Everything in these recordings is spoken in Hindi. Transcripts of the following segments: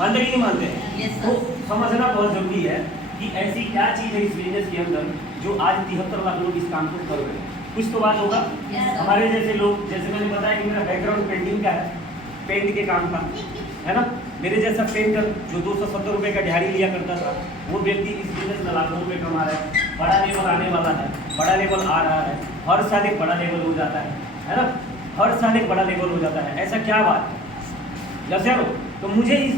मानते कि नहीं मानते? Yes, sir. तो समझना बहुत जरूरी है कि ऐसी क्या चीज है इस बिजनेस के अंदर जो आज 73 लाख लोग इस काम को कर रहे हैं। कुछ तो बात होगा। Yes, sir. हमारे जैसे लोग, जैसे मैंने बताया कि मेरा बैकग्राउंड पेंटिंग का है, पेंट के काम का है ना। मेरे जैसा पेंटर जो 270 रुपए का दिहाड़ी लिया करता था, वो व्यक्ति इस बिजनेस में लाखों रुपए कमा रहा है। बड़ा लेवल आने वाला है, बड़ा लेवल आ रहा है, हर साल एक बड़ा लेवल हो जाता है ना। हर साल एक बड़ा लेवल हो जाता है। ऐसा क्या बात है? जैसे तो मुझे इस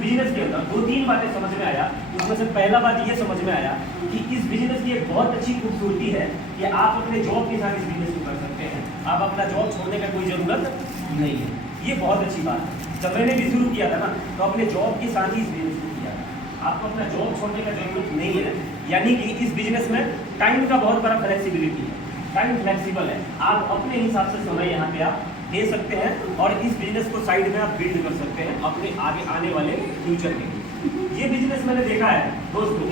बिजनेस के अंदर 2-3 बातें समझ में आया। उसमें से पहला बात ये समझ में आया कि इस बिजनेस की एक बहुत अच्छी खूबसूरती है कि आप अपने जॉब के साथ इस बिजनेस को कर सकते हैं। आप अपना जॉब छोड़ने का कोई ज़रूरत नहीं है। ये बहुत अच्छी बात है। जब मैंने भी शुरू किया था ना, तो अपने जॉब के साथ ही इस बिजनेस को किया था। आपको अपना जॉब छोड़ने का जरूरत नहीं है। यानी कि इस बिजनेस में टाइम का बहुत बड़ा फ्लेक्सिबिलिटी है। टाइम फ्लेक्सिबल है। आप अपने हिसाब से समय यहाँ पे आप दे सकते हैं और इस बिजनेस को साइड में आप बिल्ड कर सकते हैं अपने आगे आने वाले फ्यूचर के लिए। ये बिजनेस मैंने देखा है दोस्तों,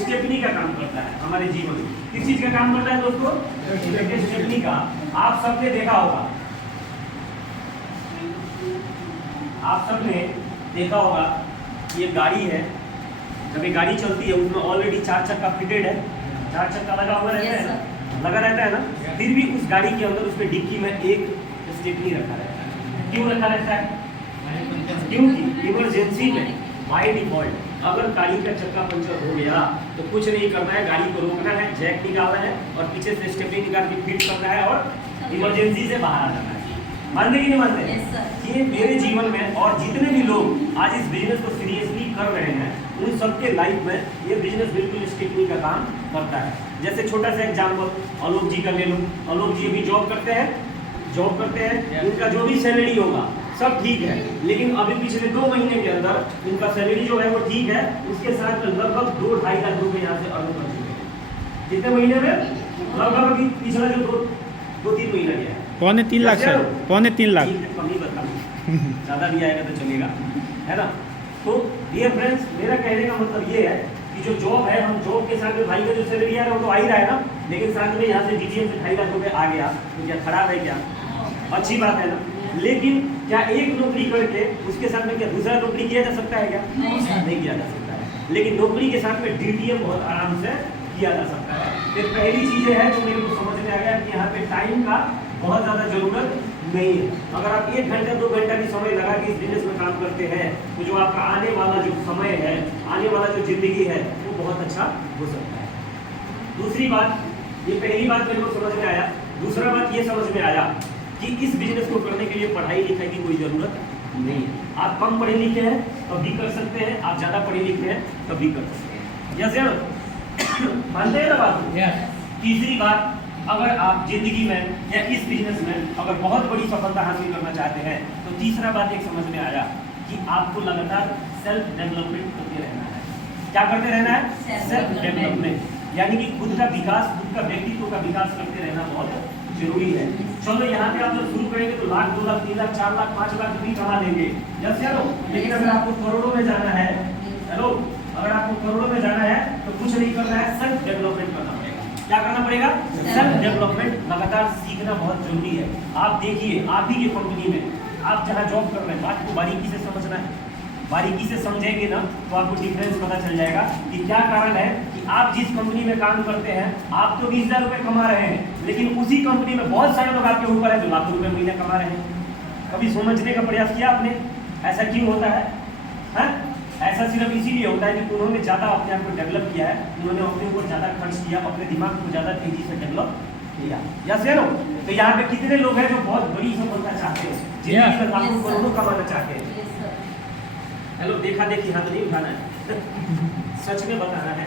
स्टेपनी का काम करता है हमारे जीवन में। किस चीज का काम करता है दोस्तों? स्टेपनी का। आप सबने देखा होगा, आप सबने देखा होगा ये गाड़ी है। जब ये गाड़ी चलती है उसमें ऑलरेडी 4 चक्का फिटेड है, 4 चक्का लगा हुआ रहता है ना, लगा रहता है ना। फिर भी उस गाड़ी के अंदर उसमें डिक्की में एक स्टेपनी रखा रहता है। क्यों रखा रहता है? क्योंकि इमरजेंसी में बाय डिफॉल्ट अगर गाड़ी का चक्का पंचर हो गया तो कुछ नहीं करना है, गाड़ी को रोकना है, जैक निकालना है और पीछे से स्टेपनी निकाल के फिट करना है और इमरजेंसी से बाहर आ जाना है। मानते कि नहीं मानते? Yes, sir. ये मेरे जीवन में और जितने भी लोग आज इस बिजनेस को सीरियसली कर रहे हैं उन सबके लाइफ में ये बिजनेस बिल्कुल स्टेपनी का काम करता है। जैसे छोटा सा एग्जाम्पल आलोक जी का ले लो। आलोक जी अभी जॉब करते हैं, उनका जो भी सैलरी होगा सब ठीक है, लेकिन अभी पिछले 2 महीने के अंदर उनका सैलरी जो है वो ठीक है, उसके साथ लगभग 2-2.5 लाख रुपए यहाँ से अर्न कर चुके हैं। कितने महीने में? लगभग अभी पिछला जो 2-3 महीना गया है, 2.25 लाख सर, 2.25 लाख। कम ही बता, ज़्यादा भी आएगा तो चलेगा, है ना। तो डियर फ्रेंड्स, मेरा कहने का मतलब ये है कि जो जॉब है, हम जॉब के साथ में भाई का जो सैलरी आ रहा है वो तो आ ही रहा है ना, लेकिन साथ में यहाँ से डीजीएम से 2.5 लाख रुपए आ गया तो क्या खराब है? क्या अच्छी बात है ना। लेकिन क्या एक नौकरी करके उसके साथ में क्या दूसरा नौकरी किया जा सकता है? क्या नहीं किया जा सकता है। लेकिन नौकरी के साथ में डीटीएम बहुत आराम से किया जा सकता है। तो पहली चीज़ है जो मेरे को समझ में आ गया कि यहाँ पे टाइम का बहुत ज़्यादा जरूरत नहीं है। अगर आप 1 घंटा 2 घंटा की समय लगा के इस बिजनेस में काम करते हैं तो जो आपका आने वाला जो समय है, आने वाला जो जिंदगी है वो बहुत अच्छा हो सकता है। दूसरी बात, ये पहली बात मेरे को समझ में आया। दूसरा बात ये समझ में आया कि इस बिजनेस को करने के लिए पढ़ाई लिखाई की कोई ज़रूरत नहीं है। आप कम पढ़े लिखे हैं तब भी कर सकते हैं, आप ज़्यादा पढ़े लिखे हैं तब भी कर सकते हैं। यस, मानते हैं ना बात? तीसरी बात, अगर आप जिंदगी में या इस बिजनेस में अगर बहुत बड़ी सफलता हासिल करना चाहते हैं तो तीसरा बात एक समझ में आया कि आपको लगातार सेल्फ डेवलपमेंट करते रहना है। क्या करते रहना है? सेल्फ डेवलपमेंट, यानी कि खुद का विकास, खुद का व्यक्तित्व का विकास करते रहना बहुत जरूरी है। चलो यहाँ पे आप जब शुरू करेंगे तो लाख, 2 लाख, 3 लाख, 4 लाख, 5 लाख भी कमा लेंगे, यस या नो। लेकिन अगर आपको करोड़ों में जाना है, हेलो, अगर आपको करोड़ों में जाना है तो कुछ नहीं करना है, सेल्फ डेवलपमेंट करना पड़ेगा। क्या करना पड़ेगा? सेल्फ डेवलपमेंट लगातार सीखना बहुत जरूरी है। आप देखिए, आप ही के कंपनी में आप जहाँ जॉब कर रहे हैं, बात को बारीकी से समझना है। बारीकी से समझेंगे ना तो आपको डिफरेंस पता चल जाएगा कि क्या कारण है कि आप जिस कंपनी में काम करते हैं आप तो 20,000 रुपये कमा रहे हैं, लेकिन उसी कंपनी में बहुत सारे लोग आपके ऊपर हैं जो लाखों रुपये महीने कमा रहे हैं। कभी समझने का प्रयास किया आपने? ऐसा क्यों होता है? हाँ, ऐसा सिर्फ इसीलिए होता है कि उन्होंने ज़्यादा अपने आप को डेवलप किया है, उन्होंने अपने ऊपर ज़्यादा खर्च किया, अपने दिमाग को ज़्यादा तेजी से डेवलप किया। यस या नो? तो यहाँ पे कितने लोग हैं जो बहुत बड़ी सफलता चाहते हैं, जिंदगी में लाखों करोड़ों कमाना चाहते हैं? हेलो, देखा देखी हाथ नहीं उठाना है, सच में बताना है।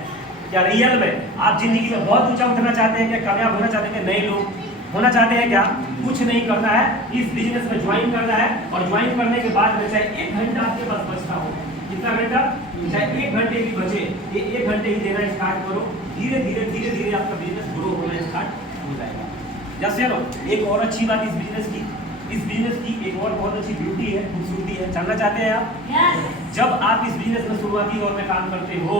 क्या रियल में आप जिंदगी में बहुत ऊंचा उठना चाहते हैं? क्या कामयाब होना चाहते हैं? नए लोग होना चाहते हैं? क्या कुछ नहीं करना है, इस बिजनेस में ज्वाइन करना है और ज्वाइन करने के बाद में चाहे 1 घंटा आपके पास बचता हो, कितना घंटा? चाहे 1 घंटे भी बचे, ये 1 घंटे ही देना स्टार्ट करो। धीरे धीरे आपका बिजनेस ग्रो होना स्टार्ट हो जाएगा। जैसे नो, एक और अच्छी बात इस बिजनेस की एक और बहुत अच्छी ब्यूटी है, खूबसूरती है, जानना चाहते हैं आप? Yes. जब आप इस बिजनेस में शुरुआती दौर में काम करते हो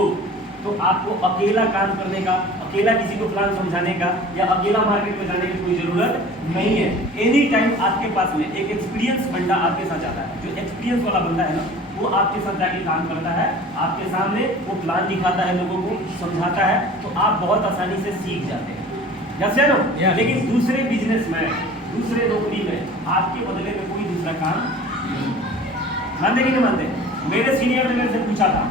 तो आपको अकेला काम करने का, अकेला किसी को प्लान समझाने का या अकेला मार्केट में जाने की कोई जरूरत नहीं है। एनी टाइम आपके पास में एक एक्सपीरियंस बंदा आपके साथ आता है। जो एक्सपीरियंस वाला बंदा है ना, वो आपके साथ जाके काम करता है, आपके सामने वो प्लान दिखाता है, लोगों को समझाता है, तो आप बहुत आसानी से सीख जाते हैं। जैसे नो लेकिन दूसरे बिजनेस में, दूसरे नौकरी में आपके बदले में कोई दूसरा काम नहीं। मानते कि नहीं मानते? मेरे सीनियर ने मेरे से पूछा था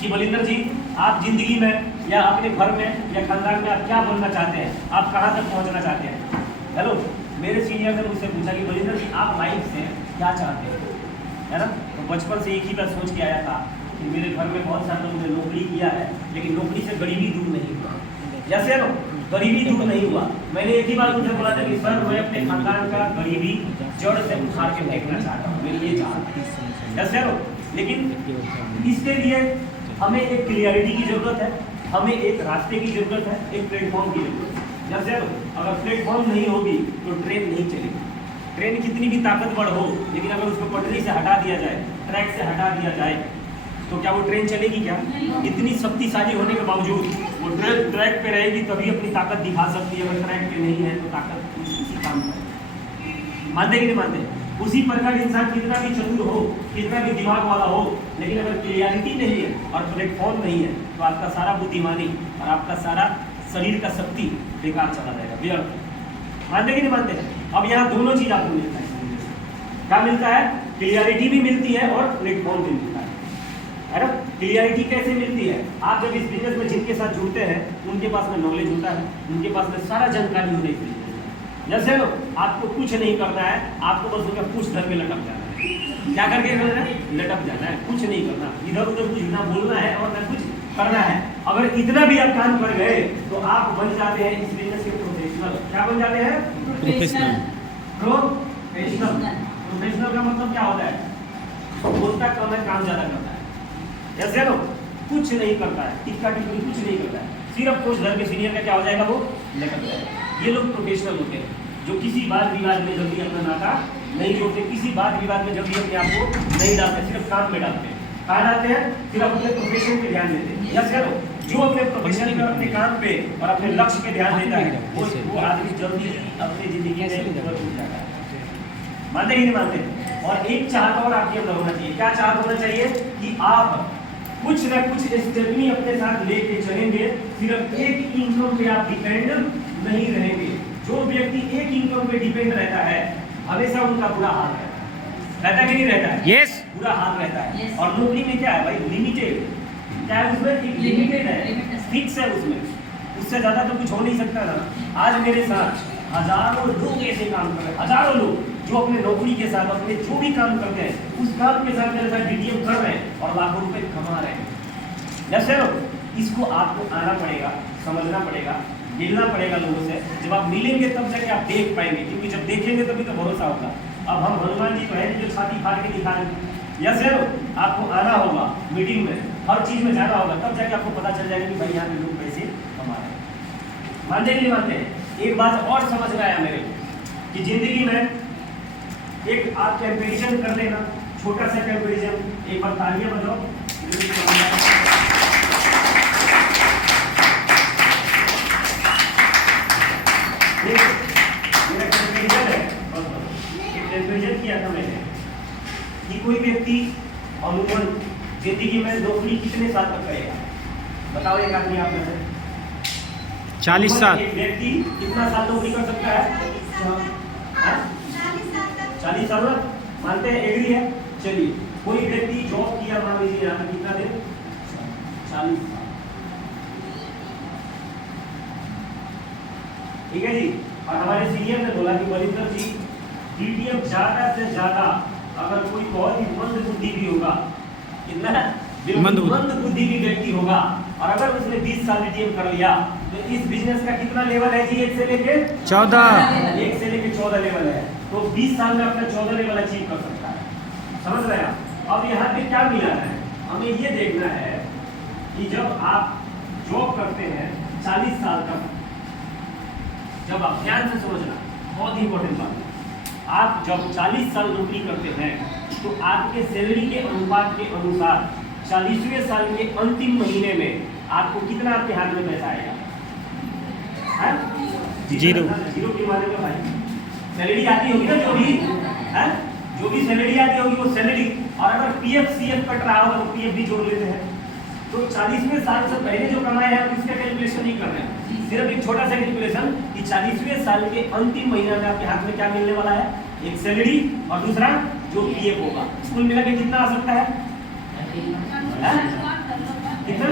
कि बलिंदर जी, आप जिंदगी में या अपने घर में या खानदान में आप क्या बनना चाहते हैं, आप कहाँ तक पहुँचना चाहते हैं? हेलो, मेरे सीनियर ने मुझसे पूछा कि बलिंदर जी, आप लाइफ से क्या चाहते हैं, है ना? तो बचपन से एक ही बात सोच के आया था कि मेरे घर में बहुत सारे लोगों ने नौकरी किया है, लेकिन नौकरी से गरीबी दूर नहीं हुआ। जैसे नो गरीबी दूर नहीं हुआ, मैंने एक ही बात उनसे बोला था कि सर, मैं अपने खानदान का गरीबी जड़ से उखाड़ के फेंकना चाहता हूँ, मेरी ये चाहत है। जैसे नो लेकिन इसके लिए हमें एक क्लियरिटी की जरूरत है, हमें एक रास्ते की जरूरत है, एक प्लेटफॉर्म की जरूरत है। जैसे अगर प्लेटफॉर्म नहीं होगी तो ट्रेन नहीं चलेगी। ट्रेन कितनी भी ताकतवर हो, लेकिन अगर उसको पटरी से हटा दिया जाए, ट्रैक से हटा दिया जाए, तो क्या वो ट्रेन चलेगी? क्या इतनी शक्तिशाली होने के बावजूद वो ट्रैक पे रहेगी, तभी अपनी ताकत दिखा सकती है। अगर ट्रैक पे नहीं है तो ताकत उसी काम पर। मानते कि नहीं मानते? उसी प्रकार इंसान कितना भी चतुर हो, कितना भी दिमाग वाला हो, लेकिन अगर क्लियरिटी नहीं है और प्लेटफॉर्म नहीं है, तो आपका सारा बुद्धिमानी और आपका सारा शरीर का शक्ति बेकार चला जाएगा, व्यर्थ। मानते कि नहीं मानते? अब यहाँ दोनों चीज आपको मिलता है। क्या मिलता है? क्लियरिटी भी मिलती है और प्लेटफॉर्म भी मिलता है ना? क्लियरिटी कैसे मिलती है? आप जब इस बिजनेस में जिनके साथ जुड़ते हैं, उनके पास में नॉलेज होता है, उनके पास में सारा जानकारी होती है। जैसे लो आपको कुछ नहीं करना है, आपको बस उनका पूछ धर के लटक जाना है। क्या करके लटक जाना है, कुछ नहीं करना, इधर उधर कुछ ना बोलना है और ना कुछ करना है। अगर इतना भी आप काम कर गए तो आप बन जाते हैं इस बिजनेस के प्रोफेशनल। क्या बन जाते हैं? प्रोफेशनल। प्रोफेशनल का मतलब क्या होता है? बोलता कम है, काम ज्यादा करता है। जैसे लो कुछ नहीं करता है, टिक्का टिप्पणी कुछ नहीं करता है, सिर्फ कुछ घर के सीनियर का क्या हो जाएगा, वो लटक जाएगा। ये लोग प्रोफेशनल होते हैं, जो किसी बात विवाद में जल्दी अपना नाता नहीं जोड़ते, किसी बात विवाद में जल्दी अपने आप को नहीं डालते, सिर्फ काम में डालते हैं। कहाँ डालते हैं? सिर्फ अपने प्रोफेशन पे ध्यान देते हैं। यस करो, जो अपने प्रोफेशन पे, अपने काम पे और अपने लक्ष्य पे ध्यान देता है, वो आदमी जल्दी अपनी जिंदगी में उठ जाता है। मानते ही नहीं मानते? और एक चाहत और आपके अंदर होना चाहिए। क्या चाहत होना चाहिए? कि आप कुछ ना कुछ स्टेपनी अपने साथ लेके चलेंगे, सिर्फ एक इनकम पे आप डिपेंड नहीं रहेंगे। जो व्यक्ति एक इनकम पे डिपेंड रहता है, हमेशा उनका बुरा हाल रहता है कि नहीं रहता है? यस। बुरा हाल रहता है। और नौकरी में क्या है भाई? लिमिटेड। क्या है उसमें? एक लिमिटेड है, फिक्स है उसमें, उससे ज्यादा तो कुछ हो नहीं सकता ना। आज मेरे साथ हजारों लोग ऐसे काम कर रहे हैं, हजारों लोग जो अपने नौकरी के साथ, अपने जो भी काम करते हैं, उस काम के साथ मेरे साथ डीटीएम कर रहे हैं और लाखों रुपए कमा रहे हैं। जैसे नो इसको आपको आना पड़ेगा, समझना पड़ेगा, मिलना पड़ेगा लोगों से। जब आप मिलेंगे तब जाके आप देख पाएंगे, क्योंकि जब देखेंगे तभी तो भरोसा होगा। अब हम हनुमान जी तो है जो छाती फाड़ के दिखाएंगे। यस नो आपको आना होगा मीटिंग में, हर चीज में जाना होगा, तब जाके आपको पता चल जाएगा कि भाई यहाँ पे लोग पैसे कमा रहे हैं। मानते नहीं मानते? एक बात और समझ में आया मेरे कि जिंदगी में एक आप कंपैरिजन कर लेना, छोटा सा कंपैरिजन। एक बार तालियां बजाओ। मेरा कंपैरिजन है, एक कंपैरिजन किया था मैंने कि कोई व्यक्ति अमूमन जिंदगी में नौकरी कितने साल तक करेगा? बताओ एक आदमी आप में से। 40 साल। एक व्यक्ति कितना साल नौकरी कर सकता है? 40 साल। मानते हैं? एग्री है? चलिए, कोई व्यक्ति जॉब किया मान लीजिए यहाँ पे कितना दिन? 40 साल। ठीक है जी। और हमारे सीनियर ने बोला कि बलिंदर जी, डीटीएम ज्यादा से ज्यादा अगर कोई बहुत ही मंद बुद्धि भी होगा, कितना मंद बुद्धि भी व्यक्ति होगा, और अगर उसने 20 साल डीटीएम कर लिया, तो इस बिजनेस का कितना लेवल है जी? 1 से लेके 14। 1 से लेके 14 लेवल है। तो 20 साल में अपना 14 लेवल अचीव कर सकता है। समझ रहे हैं? अब यहाँ पे क्या मिला है? हमें ये देखना है कि जब आप जॉब करते हैं 40 साल तक, जब आप ध्यान से समझना, बहुत ही इंपॉर्टेंट बात है, आप जब 40 साल नौकरी करते हैं तो आपके सैलरी के अनुपात के अनुसार 40वें साल के अंतिम महीने में आपको कितना आपके हाथ में पैसा आएगा? जीरो। जीरो के माने में भाई सैलरी आती होगी ना जो भी है, जो भी सैलरी आती होगी वो सैलरी, और अगर पीएफ सीएफ कट रहा होगा तो पीएफ भी जोड़ लेते हैं। तो 40वें साल से पहले जो कमाए हैं उसका कैलकुलेशन नहीं कर रहे हैं, सिर्फ एक छोटा सा कैलकुलेशन कि 40वें साल के अंतिम महीना में आपके हाथ में क्या मिलने वाला है, एक सैलरी और दूसरा जो पीएफ होगा। कुल मिला के कितना आ सकता है? कितना?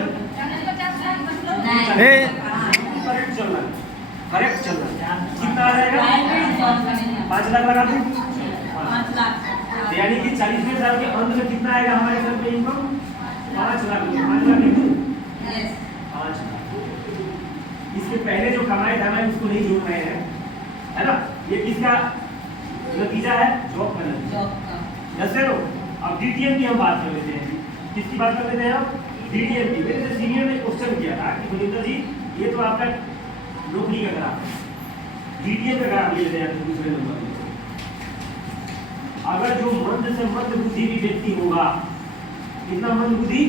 करेक्ट चल रहा है, करेक्ट चल रहा है। कितना आ जाएगा? 5 लाख लगा दूं? 5 लाख। यानी कि 40वें साल के अंत में कितना आएगा हमारे घर पे इनकम? 5 लाख। 5 लाख नहीं दूं? 5 लाख। इसके पहले जो कमाए थे मैं उसको नहीं जोड़ रहे हैं, है ना? ये किसका नतीजा है? जॉब का नतीजा। जैसे लो अब डीटीएम की हम बात कर लेते हैं। किसकी बात कर लेते हैं हम? डीटीएम की। मेरे से सीनियर ने क्वेश्चन किया था कि सुनीता जी ये तो आपका नौकरी का ग्राफ है, डीटीएम का ग्राफ ले लेते हैं दूसरे नंबर में। अगर जो मंद से मंद बुद्धि भी व्यक्ति होगा, कितना मंद बुद्धि,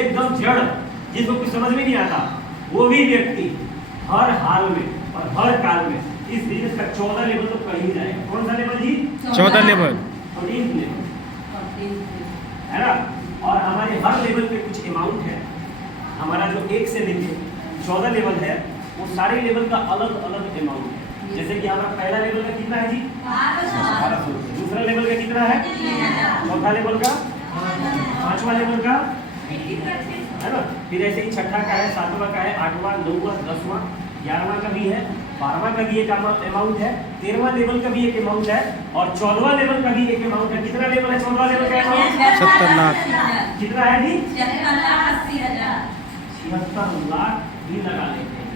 एकदम जड़, जिसको कुछ समझ में नहीं आता, वो भी व्यक्ति हर हाल में और हर काल में इस बिजनेस का 14 लेवल तो कर ही जाएगा। कौन सा लेवल जी? 14 लेवल, 14 लेवल, है ना? और हमारे हर लेवल पे कुछ अमाउंट है। हमारा जो 1 से लेके 14 लेवल है वो सारे लेवल का अलग अलग अमाउंट है। जैसे कि हमारा पहला लेवल का कितना है जी? 1200। दूसरा लेवल का कितना है? चौथा लेवल का, पांचवा लेवल का, है ना? फिर ऐसे ही छठा का है, सातवां का है, आठवां, 9वां, 10वां, 11वां का भी है, 12वां का भी एक अमाउंट है, 13वां लेवल का भी एक अमाउंट है और 14वां लेवल का भी एक अमाउंट है। कितना लेवल है 14वां लेवल का अमाउंट? 70 लाख। कितना है जी? 76,80,000। 76 लाख भी लगा लेते हैं,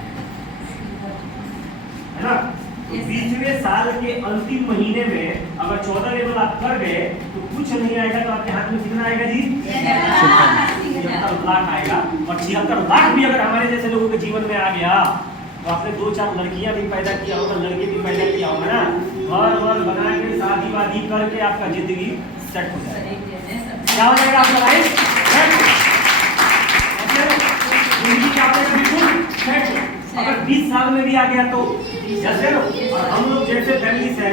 है ना? तो 20वें साल के अंतिम महीने में अगर 14 लेवल आप कर गए तो कुछ नहीं आएगा, तो आपके हाथ में कितना आएगा जी? 76 लाख आएगा। और 76 लाख भी अगर हमारे जैसे लोगों के जीवन में आ गया तो आपने 2-4 लड़कियां भी पैदा किया होगा, लड़के भी पैदा किया होगा ना, घर वर बना के शादी वादी करके आपका जिंदगी सेट हो जाएगा। क्या हो जाएगा आपका लाइफ? जिंदगी क्या हो जाएगा? बिल्कुल सेट। अगर 20 साल में भी आ गया तो जैसे और हम लोग जैसे फैमिली से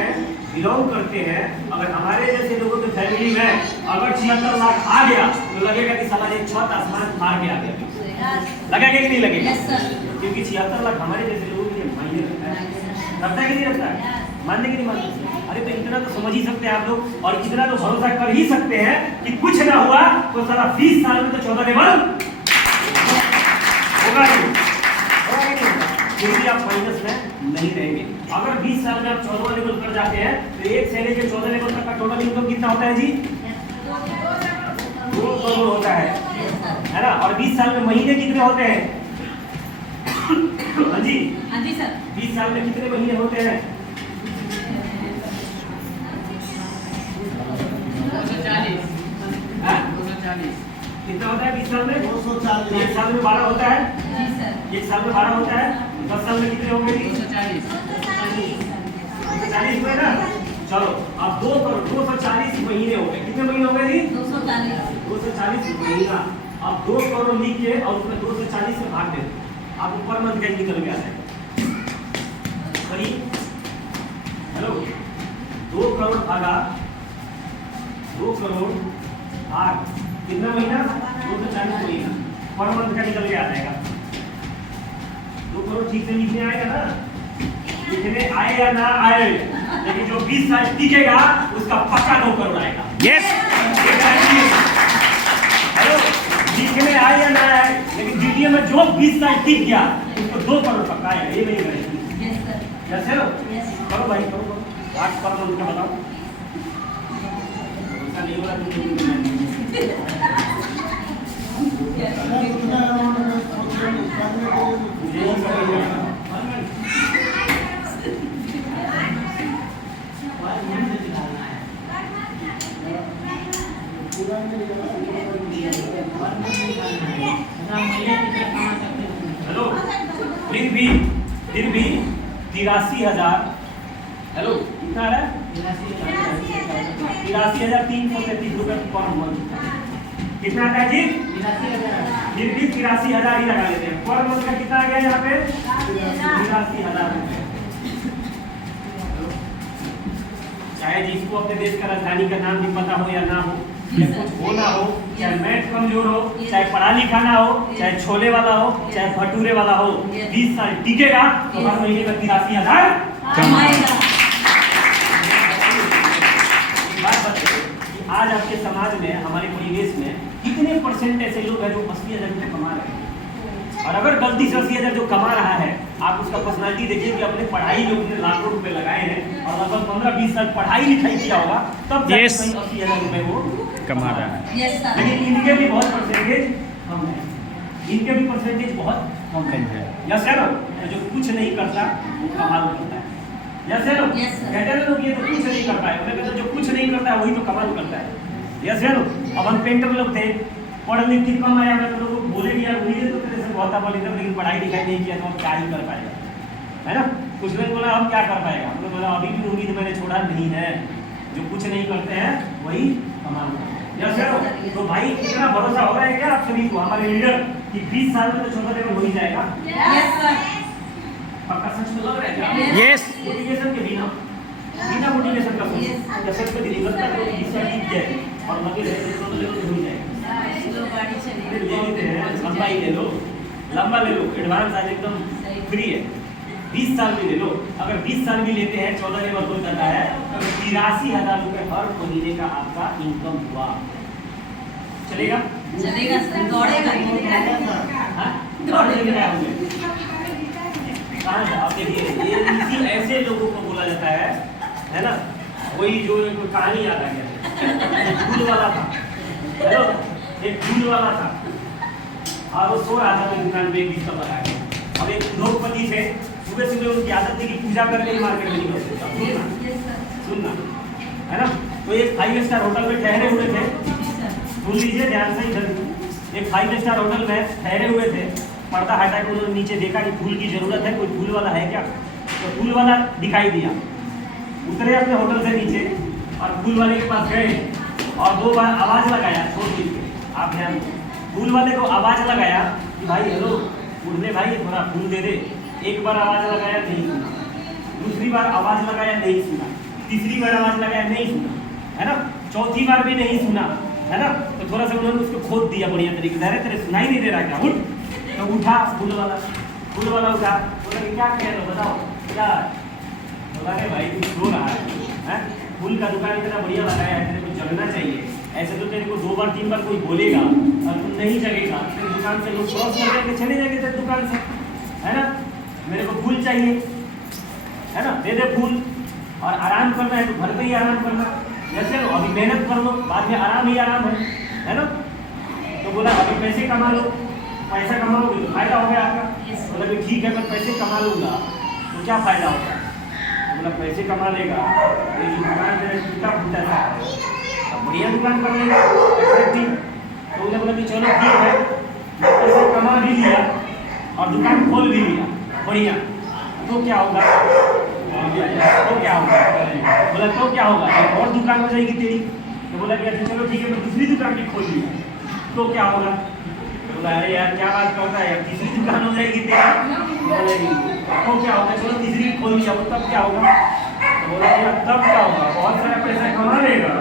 बिलोंग करते हैं, अगर हमारे जैसे लोगों की फैमिली में अगर 76 लाख आ गया तो लगेगा कि साला एक छत आसमान मार के आ गया। लगेगा कि नहीं लगेगा? क्योंकि 76 लाख हमारे जैसे लोगों के लिए मायने रखता है। रखता है कि नहीं रखता है? मानने की नहीं मानते? अरे तो इतना तो समझ ही सकते हैं आप लोग, और इतना तो भरोसा कर ही सकते हैं कि कुछ ना हुआ तो साला 20 साल में तो 14 लेवल होगा नहीं, क्योंकि आप माइनस में नहीं रहेंगे। अगर 20 साल में आप 14वां लेवल पर जाते हैं तो एक सैलरी के 14 लेवल तक का टोटल इनकम कितना होता है जी? 2 करोड़ होता है ना? और 20 साल में महीने कितने होते हैं? हाँ जी, हाँ जी सर। 20 साल में कितने महीने होते हैं? 240। कितना होता है 20 साल में? 240। एक साल में 12 होता है, जी सर। एक साल में 12 होता है, 10 साल में कितने होंगे जी? 240 में ना। चलो अब 2 करोड़ 240 महीने हो गए। कितने महीने हो गए जी? 240। 240 महीना। अब 2 करोड़ लिख के और उसमें 240 से भाग दे, आपको पर मंथ का निकल गया है। हेलो, 2 करोड़ भागा 2 करोड़ भाग कितना महीना? 240 महीना, पर मंथ का निकल के आ जाएगा। 2 करोड़ ठीक से लिखने आएगा ना? लिखने आए या ना आए, लेकिन जो 20 साल टिकेगा उसका पक्का 2 करोड़ आएगा। यस। हेलो, लिखने आए या ना आए, लेकिन डीटीए में जो 20 साल टिक गया उसको 2 करोड़ पक्का आएगा। ये मेरी गारंटी। Yes sir. कैसे हो? यस। करो भाई, करो 8 पर मंथ का बताओ। ऐसा नहीं हो रहा तुम हेलो, फिर भी 83,000। हेलो, कितना आ रहा है? 83,333 रुपए पर मंथ। कितना आता है जी? 83,000। फिर भी 83,000 ही लगा लेते हैं। पर मंथ का कितना आ गया यहाँ पे? 83,000 रुपए। चाहे जिसको अपने देश का राजधानी का नाम भी पता हो या ना हो, या कुछ हो ना हो, चाहे मैथ कमजोर हो, चाहे पढ़ा लिखा ना हो, चाहे छोले वाला हो, चाहे भटूरे वाला हो, 20 साल टिकेगा तो हर महीने का 83,000 कमाएगा। बात बताइए कि आज आपके समाज में, हमारे परिवेश में कितने परसेंट ऐसे लोग हैं जो 80,000 रुपये कमा रहे हैं? और अगर गलती से 80,000 जो कमा रहा है, आप उसका पर्सनालिटी देखिए कि अपने पढ़ाई में उसने लाखों रुपए लगाए हैं और लगभग 15-20 साल पढ़ाई लिखाई किया होगा, तब जाके Yes. 80,000 रुपए वो कमा रहा है। Yes sir. लेकिन इनके भी बहुत परसेंटेज कम है, इनके भी परसेंटेज बहुत कम है। यस है ना? तो जो कुछ नहीं करता वो कमाल करता है। यस है ना? Yes, sir. कहते हैं लोग ये तो कुछ नहीं करता है, उन्हें कहते हैं जो कुछ नहीं करता है वही तो कमाल करता है। यस है ना? अब हम पेंटर लोग थे, पढ़ लिख के कम आया, मैं तो लोगों को बोले कि यार उम्मीद तो तेरे से बहुत बोली था, लेकिन पढ़ाई लिखाई नहीं किया तो हम क्या ही कर पाएगा, है ना? कुछ लोग बोला हम क्या कर पाएगा, हमने बोला अभी भी उम्मीद मैंने छोड़ा नहीं है, जो कुछ नहीं करते हैं वही कमाल करते हैं। यस है ना? तो भाई इतना भरोसा हो रहा है क्या आप सभी को, हमारे लीडर, कि 20 साल में तो छोटा लेवल हो ही जाएगा? Yes sir. पक्का सच में लग रहा है क्या? Yes. मोटिवेशन के बिना मोटिवेशन का Yes. सोच, या सच में दिल्ली का तो 20 साल जीत जाए और लगे रहे तो छोटा लेवल हो ही जाएगा। स्लो गाड़ी ले लेते हैं, लंबा ही ले लो, लंबा ले लो, एडवांस आज एकदम फ्री है। 20 साल भी ले लो, अगर 20 साल भी लेते हैं 14 लेवल हो जाता है तो 83,000 रुपये हर महीने का आपका इनकम हुआ। चलेगा? चलेगा सर, दौड़ेगा। हाँ? दौड़ेगा क्या होंगे? कहाँ से? आप देखिए ये इसी ऐसे लोगों को बोला जाता है ना? वही जो एक कहानी याद आ गया, फूल वाला था, हेलो, एक फूल वाला था और वो सो रहा था अपनी दुकान पे, एक बिस्तर लगा के। अब एक उद्योगपति थे, सुबह सुबह उनकी आदत थी कि पूजा करके ही मार्केट में निकलते थे। सुनना, है ना? तो एक 5 स्टार होटल में ठहरे हुए थे, सुन लीजिए ध्यान से इधर, एक 5 स्टार होटल में ठहरे हुए थे, पर्दा हटा के उन्होंने नीचे देखा कि फूल की जरूरत है, कोई फूल वाला है क्या? तो फूल वाला दिखाई दिया, उतरे अपने होटल से नीचे और फूल वाले के पास गए और 2 बार आवाज लगाया, छोड़ दीजिए आप ध्यान, फूल वाले को आवाज लगाया कि भाई हेलो उड़ने भाई थोड़ा फूल दे दे। एक बार आवाज लगाया, नहीं सुना, दूसरी बार आवाज लगाया, नहीं सुना, तीसरी बार आवाज लगाया, नहीं सुना, है ना? चौथी बार भी नहीं सुना, है ना? तो थोड़ा सा उन्होंने उसको खोद दिया बढ़िया तरीके से, अरे तेरे सुनाई नहीं दे रहा क्या, उठ। तो उठा फूल वाला उठा, बोला कि क्या कह रहे हो बताओ क्या? बोला अरे भाई तू सो रहा है, फूल का दुकान इतना बढ़िया लगाया है, तेरे को जगना चाहिए, ऐसे तो तेरे को 2 बार 3 बार कोई बोलेगा और तुम नहीं जगेगा, तेरे दुकान से लोग क्रॉस कर जाएंगे, चले जाएंगे तेरे दुकान से, है ना? मेरे को फूल चाहिए, है ना? दे दे फूल, और आराम करना है तो घर पे ही आराम करना, जैसे लो अभी मेहनत कर लो, बाद में आराम ही आराम है ना? तो बोला अभी पैसे कमा लो, पैसा कमाओगे तो फायदा हो गया आपका। बोला कि ठीक है मैं पैसे कमा लूँगा तो क्या फायदा होगा? बोला पैसे कमा लेगा तो ये दुकान मेरा टूटा फूटा था, अब बढ़िया दुकान कर लेगा, तो उन्हें बोला कि चलो ठीक है, पैसे कमा भी लिया और दुकान खोल भी लिया बढ़िया, तो क्या होगा? तो क्या होगा? बोला तो क्या होगा, एक और दुकान हो जाएगी तेरी। तो बोला कि अच्छा चलो ठीक है मैं दूसरी दुकान भी खोल लिया, तो क्या होगा? बोला अरे यार क्या बात कर रहा है, अब तीसरी दुकान हो जाएगी तेरी। तो क्या होगा? चलो तीसरी खोल लिया, वो तब क्या होगा? तो बोला यार तब क्या होगा, बहुत सारा पैसा कमा लेगा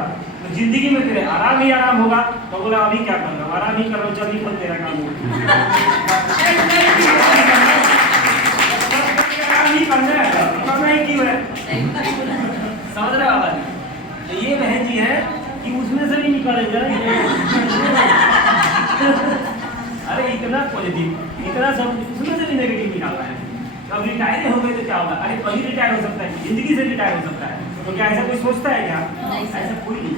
तो जिंदगी में तेरे आराम ही आराम होगा। तो बोला अभी क्या कर रहा हूँ, आराम ही कर रहा हूँ, जल्दी खोल तेरा काम ही करना है, करना ही क्यों है? समझ रहे हो आवाज? तो ये बहन जी है कि उसमें से भी निकाले जाए। अरे इतना पॉजिटिव, इतना सब उसमें से भी नेगेटिव निकालना है। तो अब रिटायर हो गए तो क्या होगा? अरे कहीं रिटायर हो सकता है, जिंदगी से रिटायर हो सकता है, तो क्या ऐसा कोई सोचता है क्या? ऐसा कोई नहीं।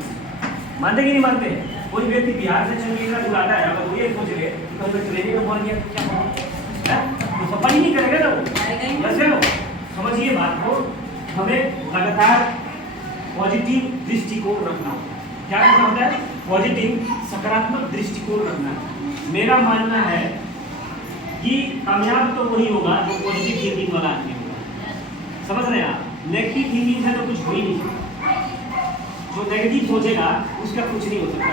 मानते कि नहीं मानते? कोई व्यक्ति बिहार से चंडीगढ़ बुलाता है, अगर वो ये सोच ले कि कहीं ट्रेनिंग में मर गया तो क्या होगा? तो सफर ही नहीं करेगा ना वो। वैसे लो समझिए बात को, हमें लगातार पॉजिटिव दृष्टिकोण रखना होता है। क्या करना होता है? पॉजिटिव सकारात्मक दृष्टिकोण रखना है। मेरा मानना है कि कामयाब तो वही होगा जो पॉजिटिव थिंकिंग वाला आदमी होगा। समझ रहे हैं आप? नेगेटिव थिंकिंग है तो कुछ हो ही नहीं, जो नेगेटिव सोचेगा उसका कुछ नहीं हो सकता,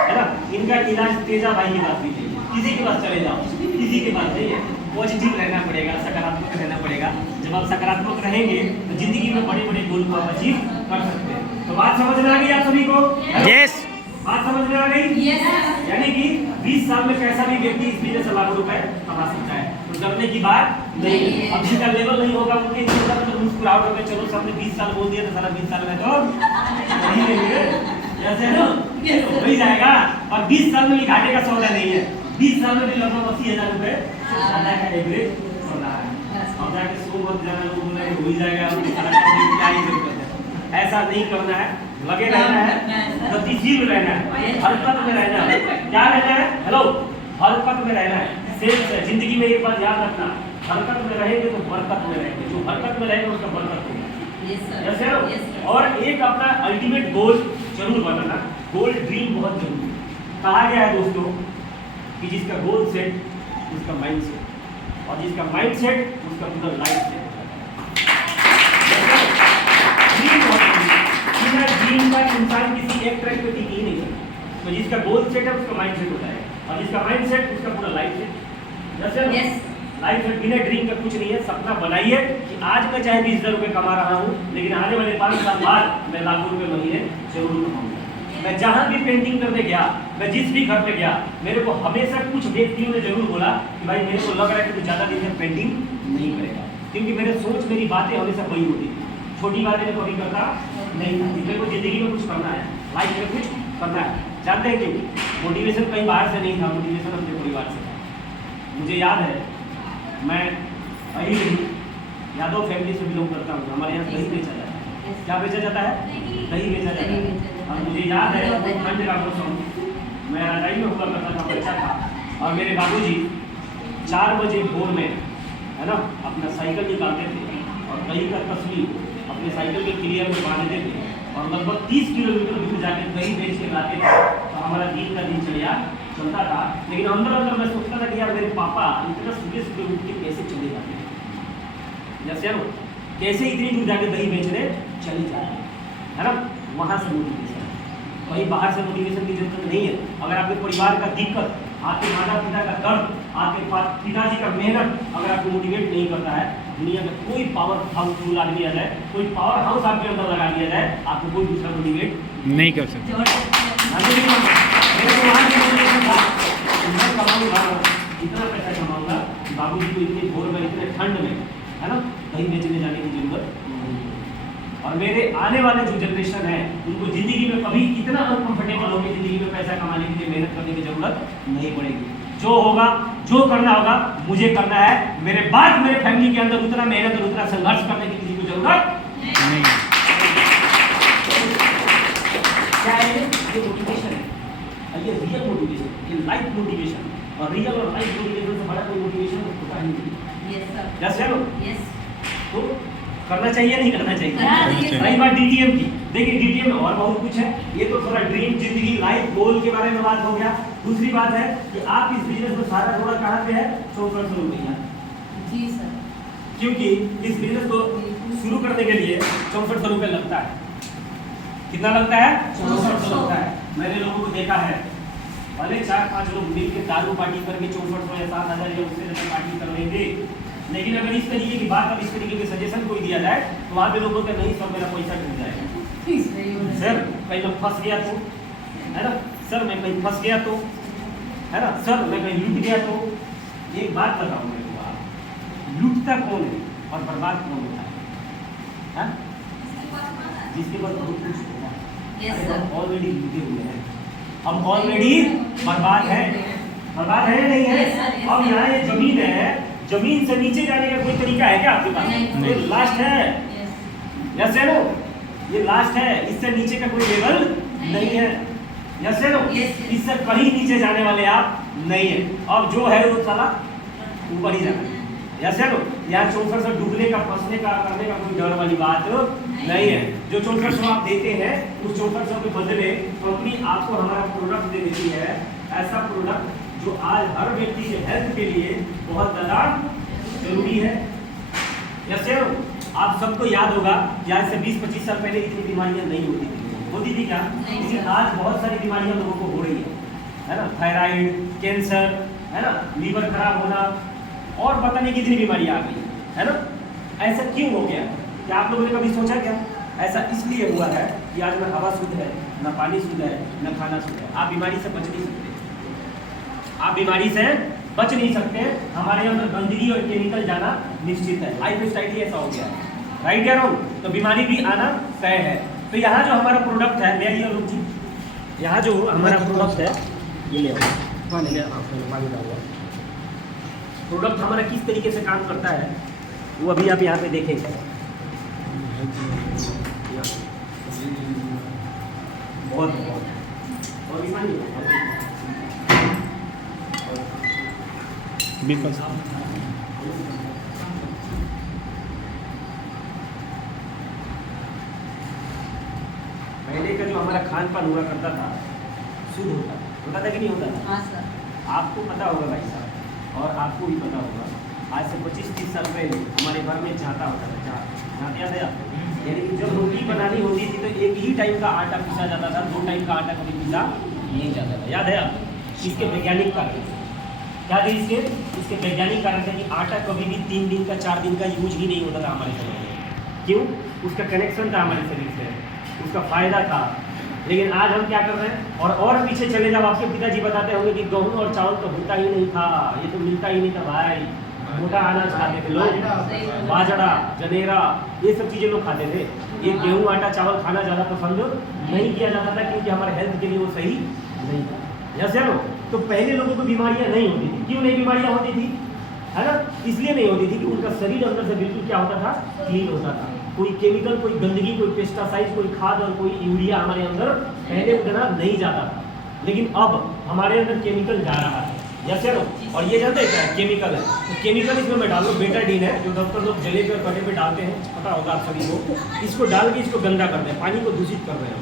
है ना? इनका इलाज तेजा भाई के पास भी नहीं है, किसी के पास चले जाओ, किसी के पास नहीं है। पॉजिटिव रहना पड़ेगा, सकारात्मक रहना पड़ेगा। जब आप सकारात्मक रहेंगे तो जिंदगी में बड़े बड़े गोल को आप अचीव कर सकते हैं। तो बात समझ में आ गई आप सभी को? यस। बात समझ में आ गई? Yes sir. यानी कि 20 साल में कैसा भी व्यक्ति इस बिजनेस से लाखों रुपए कमा सकता है, तो डरने की बात नहीं है। अब जिसका लेवल नहीं होगा उनके लिए तो मुस्कुराहट होकर चलो सबने 20 साल बोल दिया तो सारा 20 साल में तो नहीं लेंगे, ऐसे है ना, हो ही जाएगा। और 20 साल में घाटे का सौदा नहीं है, 20 साल में भी लगभग 80,000 रुपए साल का एवरेज सौदा है। अब जाके 100 मत जाना, लोग बोल रहे हैं हो ही जाएगा, क्या ही जरूरत है। ऐसा नहीं करना है, लगे रहना है, गतिशील रहना है, हरकत में रहना है। क्या रहना है? हेलो, हरकत में रहना है। सिर्फ जिंदगी में एक बात याद रखना, हरकत में रहेंगे तो बरकत में रहेंगे, जो हरकत में रहेगा उसका बरकत होगा। Yes sir. और एक अपना अल्टीमेट गोल जरूर बनाना, गोल ड्रीम बहुत जरूरी है। कहा गया है दोस्तों कि जिसका गोल सेट उसका माइंड सेट, और जिसका माइंड सेट उसका पूरा लाइफ सेट। ड्रीम का इंसान किसी एक ट्रैक पे टिक ही नहीं है। तो जिसका गोल सेट है उसका माइंड सेट होता है, और जिसका माइंड सेट उसका पूरा लाइफ सेट। यस। लाइफ में बिना ड्रीम का कुछ नहीं है। सपना बनाइए कि आज मैं चाहे 20,000 रुपये कमा रहा हूँ, लेकिन आने वाले 5 साल बाद मैं लाखों रुपये महीने जरूर कमाऊंगा। मैं जहाँ भी पेंटिंग करने गया, मैं जिस भी घर पे गया, मेरे को हमेशा कुछ व्यक्तियों ने जरूर बोला कि भाई मेरे को लग रहा है कि तू ज़्यादा दिन में पेंटिंग नहीं करेगा, क्योंकि मेरे सोच मेरी बातें हमेशा वही होती थी। छोटी बातें मैं कभी करता नहीं था। मेरे को जिंदगी में कुछ करना है, लाइफ में कुछ करना है। जानते हैं क्यों? मोटिवेशन कहीं बाहर से नहीं था, मोटिवेशन अपने परिवार से था। मुझे याद है, मैं अहिल यादव फैमिली से बिलोंग करता हूँ। हमारे यहाँ दही बेचा जाता है। क्या बेचा जाता है? दही बेचा जाता है। और मुझे याद है ठंड का मौसम, मैं रजाई में हुआ करता था, बच्चा था, और मेरे बाबूजी 4 बजे भोर में, है ना, अपना साइकिल निकालते थे और दही का तस्वीर अपने साइकिल के क्लियर में बांधते थे, और लगभग 30 किलोमीटर दूर जाकर दही बेच के लाते थे। तो हमारा दिन का दिनचर्या चलता था। लेकिन अंदर अंदर मैं सोचता था कि यार मेरे पापा इतना सुबह सुबह उठ के कैसे चले जाते हैं, जैसे हम कैसे इतनी दूर जाके दही बेचने चले जाते हैं, है ना। वहाँ से मोटिवेशन, कहीं बाहर से मोटिवेशन की जरूरत नहीं है। अगर आपके परिवार का दिक्कत, आपके माता पिता का दर्द, आपके पिताजी का मेहनत अगर आपको मोटिवेट नहीं करता है, दुनिया में कोई पावर हाउसफुल आदमी आ जाए, कोई पावर हाउस आपके अंदर लगा दिया जाए, आपको कोई दूसरा मोटिवेट नहीं कर सकते। मैं कमाऊंगा, इतना पैसा कमाऊंगा, बाबू जी को इतनी भोर में इतने ठंड में, है ना, कहीं बेचने जाने की जरूरत नहीं है। और मेरे आने वाले जो जनरेशन है उनको जिंदगी में कभी इतना अनकंफर्टेबल होकर जिंदगी में पैसा कमाने के लिए मेहनत करने की जरूरत नहीं पड़ेगी। जो होगा, जो करना होगा मुझे करना है। मेरे बाद मेरे फैमिली के अंदर उतना मेहनत और उतना संघर्ष करने की किसी को जरूरत नहीं। क्या है ये? मोटिवेशन है, ये रियल मोटिवेशन, ये लाइफ मोटिवेशन। और रियल और लाइफ मोटिवेशन से बड़ा कोई मोटिवेशन होता ही नहीं। Yes sir. जैसे लो यस। तो करना चाहिए नहीं करना चाहिए? चाहिए। रही बात डीटीएम की, देखिए डीटीएम में और बहुत कुछ है। ये तो थोड़ा ड्रीम, जिंदगी, लाइफ गोल के बारे में बात हो गया। दूसरी बात है कि आप इस बिजनेस में सारा थोड़ा कहाँ पे है? 6400 रुपया। जी सर। क्योंकि इस बिजनेस को शुरू करने के लिए 6400 रुपये लगता है। कितना लगता है? 6400 लगता है। मैंने लोगों को देखा है, भले 4-5 लोग मिल के दारू पार्टी करके 6400 या 7000 या उससे ज़्यादा पार्टी कर लेंगे, लेकिन अगर इस तरीके की बात और इस तरीके के सजेशन कोई दिया जाए तो वहाँ पे लोगों का नहीं, सब मेरा पैसा डूब जाएगा। सर कहीं मैं फंस गया तो, है ना, सर मैं कहीं फंस गया तो, है ना, सर मैं कहीं लूट गया तो। एक बात बताओ मेरे को, आप लूटता कौन है और बर्बाद कौन होता है? जिसके पास बहुत कुछ होता है। हम ऑलरेडी लूटे हुए हैं, हम ऑलरेडी बर्बाद है। बर्बाद है या नहीं है? अब यहाँ ये जमीन है, जमीन से नीचे जाने का कोई तरीका है क्या आपके पास? ये लास्ट है, यस है नो, ये लास्ट है, इससे नीचे का कोई लेवल नहीं है, यस है नो, इससे कहीं नीचे जाने वाले आप नहीं है। अब जो है वो साला ऊपर ही जाना है, यस है नो। यहाँ 6400 डूबने का, फंसने का, करने का कोई डर वाली बात नहीं है। जो 6400 आप देते हैं उस 6400 के बदले कंपनी आपको हमारा प्रोडक्ट दे देती है, ऐसा प्रोडक्ट जो आज हर व्यक्ति के हेल्थ के लिए बहुत ज़्यादा जरूरी है। जैसे आप सबको याद होगा कि आज से 20-25 साल पहले इतनी बीमारियां नहीं होती थी क्या? लेकिन आज बहुत सारी बीमारियां लोगों को हो रही है ना, थायराइड, कैंसर, है ना, लीवर खराब होना, और पता नहीं कितनी बीमारियां आ गई, है ना। ऐसा क्यों हो गया? क्या आप लोगों ने कभी सोचा क्या? ऐसा इसलिए हुआ है कि आज ना हवा शुद्ध है, ना पानी शुद्ध है, ना खाना शुद्ध है। आप बीमारी से बच नहीं सकते, आप बीमारी से बच नहीं सकते। हमारे अंदर गंदगी और केमिकल जाना निश्चित है। लाइफ स्टाइल ही ऐसा हो गया है, राइट या रॉन्ग? तो बीमारी भी आना तय है। तो यहाँ जो हमारा प्रोडक्ट है, ले आइए लोग जी, यहाँ जो हमारा प्रोडक्ट है ये ले प्रोडक्ट हमारा किस तरीके से काम करता है वो अभी आप यहाँ पे देखेंगे। बहुत और बीमारी बिकॉज पहले का जो हमारा खान पान हुआ करता था शुद्ध होता था कि नहीं होता था? हाँ सर। आपको पता होगा भाई साहब, और आपको भी पता होगा, आज से 25-30 साल पहले हमारे घर में जाता होता था। जाते याद है आपको? यानी कि जब रोटी बनानी होती थी तो एक ही टाइम का आटा पीसा जाता था, 2 टाइम का आटा कभी पीसा नहीं जाता था। याद है आपको? इसके वैज्ञानिक कारण क्या थे? इसके वैज्ञानिक कारण थे कि आटा कभी भी 3 दिन का 4 दिन का यूज ही नहीं होता था हमारे शरीर में। क्यों? उसका कनेक्शन था हमारे शरीर से, उसका फायदा था। लेकिन आज हम क्या कर रहे हैं? और पीछे चले जाओ, आपके पिताजी बताते होंगे कि गेहूं और चावल तो होता ही नहीं था, ये तो मिलता ही नहीं था भाई। मोटा अनाज खाते थे लोग, बाजरा, जनेरा, ये सब चीज़ें लोग खाते थे। ये गेहूं आटा चावल खाना ज़्यादा पसंद नहीं किया जाता था क्योंकि हमारे हेल्थ के लिए वो सही नहीं था। जैसे नो, तो पहले लोगों को बीमारियां नहीं होती थी। क्यों नहीं बीमारियां होती थी? है ना? इसलिए नहीं होती थी कि उनका शरीर अंदर से बिल्कुल क्या होता था? क्लीन होता था। कोई केमिकल, कोई गंदगी, कोई पेस्टिसाइड, कोई खाद और कोई यूरिया हमारे अंदर पहले उतना नहीं जाता था। लेकिन अब हमारे अंदर केमिकल जा रहा है, जैसे नो। और ये जानते हैं क्या है? केमिकल है। तो केमिकल इसमें मैं डालूँ बेटाडीन है, जो डॉक्टर लोग जले पे और कटे पे डालते हैं, पता होगा आप सभी को। इसको डाल के इसको गंदा करते हैं, पानी को दूषित कर रहे हैं।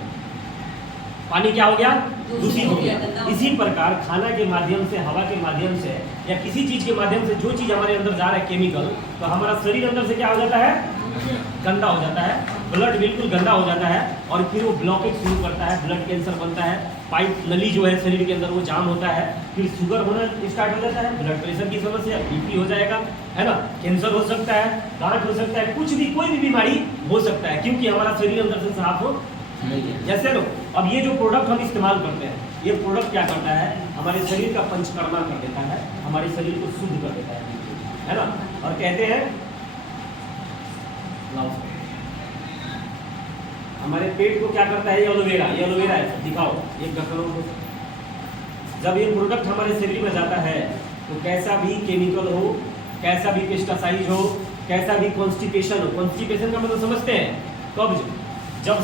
पानी क्या हो गया? दूषित हो गया। इसी प्रकार खाना के माध्यम से, हवा के माध्यम से या किसी चीज़ के माध्यम से जो चीज़ हमारे अंदर जा रहा है केमिकल, तो हमारा शरीर अंदर से क्या हो जाता है? गंदा हो जाता है, ब्लड बिल्कुल गंदा हो जाता है और फिर वो ब्लॉकेज शुरू करता है, ब्लड कैंसर बनता है, पाइप नली जो है शरीर के अंदर वो जाम होता है, फिर शुगर होना स्टार्ट हो जाता है, ब्लड प्रेशर की समस्या, बीपी हो जाएगा, है ना, कैंसर हो सकता है, गांठ हो सकता है, कुछ भी कोई भी बीमारी हो सकता है क्योंकि हमारा शरीर अंदर से साफ हो नहीं है। जैसे लो, अब ये जो प्रोडक्ट हम इस्तेमाल करते हैं, ये प्रोडक्ट क्या करता है? हमारे शरीर का पंचकर्मा कर देता है, हमारे शरीर को शुद्ध कर देता है ना। और कहते हैं हमारे पेट को क्या करता है? ये एलोवेरा, ये एलोवेरा है, दिखाओ ये गर्दनों को। जब ये प्रोडक्ट हमारे शरीर में जाता है तो कैसा भी केमिकल हो, कैसा भी पेस्टिसाइड हो, कैसा भी कॉन्स्टिपेशन हो, कॉन्स्टिपेशन का मतलब समझते हैं? कब्ज। जब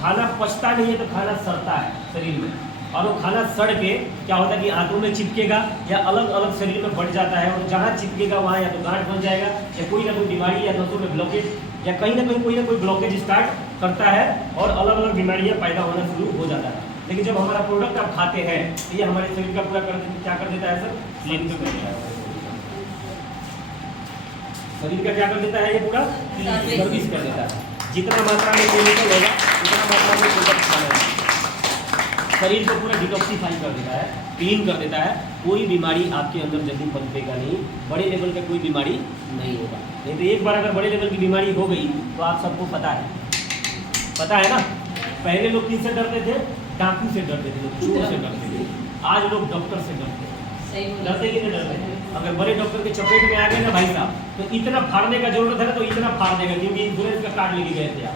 खाना पचता नहीं है तो खाना सड़ता है शरीर में, और वो खाना सड़ के क्या होता है कि आंतों में चिपकेगा या अलग अलग शरीर में बढ़ जाता है, और जहाँ चिपकेगा वहाँ या तो गांठ बन जाएगा या कोई ना कोई बीमारी या नसों में ब्लॉकेज या कहीं ना कोई ब्लॉकेज स्टार्ट करता है और अलग अलग बीमारियाँ पैदा होना शुरू हो जाता है। लेकिन जब हमारा प्रोडक्ट आप खाते हैं तो ये हमारे शरीर का पूरा क्या कर देता है सर? क्लीन कर देता है। शरीर का क्या कर देता है? ये पूरा सर्विस कर देता है। जितना मात्रा में केमिकल होगा उतना मात्रा में प्रोडक्ट खाना है, शरीर को पूरा डिटॉक्सीफाई कर देता है, क्लीन कर देता है। कोई बीमारी आपके अंदर जल्दी पनपेगा नहीं, बड़े लेवल का कोई बीमारी नहीं होगा। नहीं तो एक बार अगर बड़े लेवल की बीमारी हो गई तो आप सबको पता है ना। पहले लोग किससे डरते थे? डाकू से डरते थे, लोग चोर से डरते थे। आज लोग डॉक्टर से डरते हैं। डरते कि नहीं डरते? अगर बड़े डॉक्टर के चपेट में आ गए ना भाई साहब, तो इतना फाड़ने का जरूरत है ना, तो इतना फाड़ देगा क्योंकि इंश्योरेंस का कार्ड लेके गए थे आप,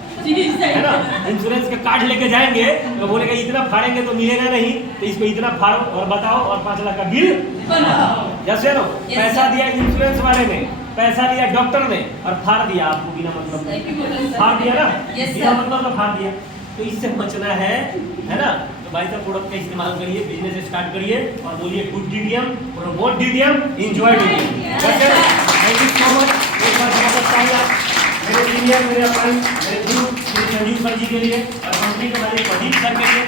है ना। इंश्योरेंस का कार्ड लेके जाएंगे तो बोलेगा इतना फाड़ेंगे तो मिलेगा नहीं, तो इसको इतना फाड़ो और बताओ और 5 लाख का बिल बनाओ। जैसे ना पैसा दिया इंश्योरेंस वाले ने, पैसा लिया डॉक्टर ने और फाड़ दिया आपको बिना मतलब, फाड़ दिया ना, बिना मतलब तो फाड़ दिया। तो इससे बचना है ना। तो भाई साहब प्रोडक्ट का इस्तेमाल करिए, बिजनेस स्टार्ट करिए और बोलिए good DDM, promote DDM, enjoy DDM. Thank you so much. एक बार बहुत चाहिए आप मेरे सीनियर, मेरे अपने, मेरे गुरु श्री संजीव सर जी के लिए और कंपनी के मालिक प्रदीप सर के लिए,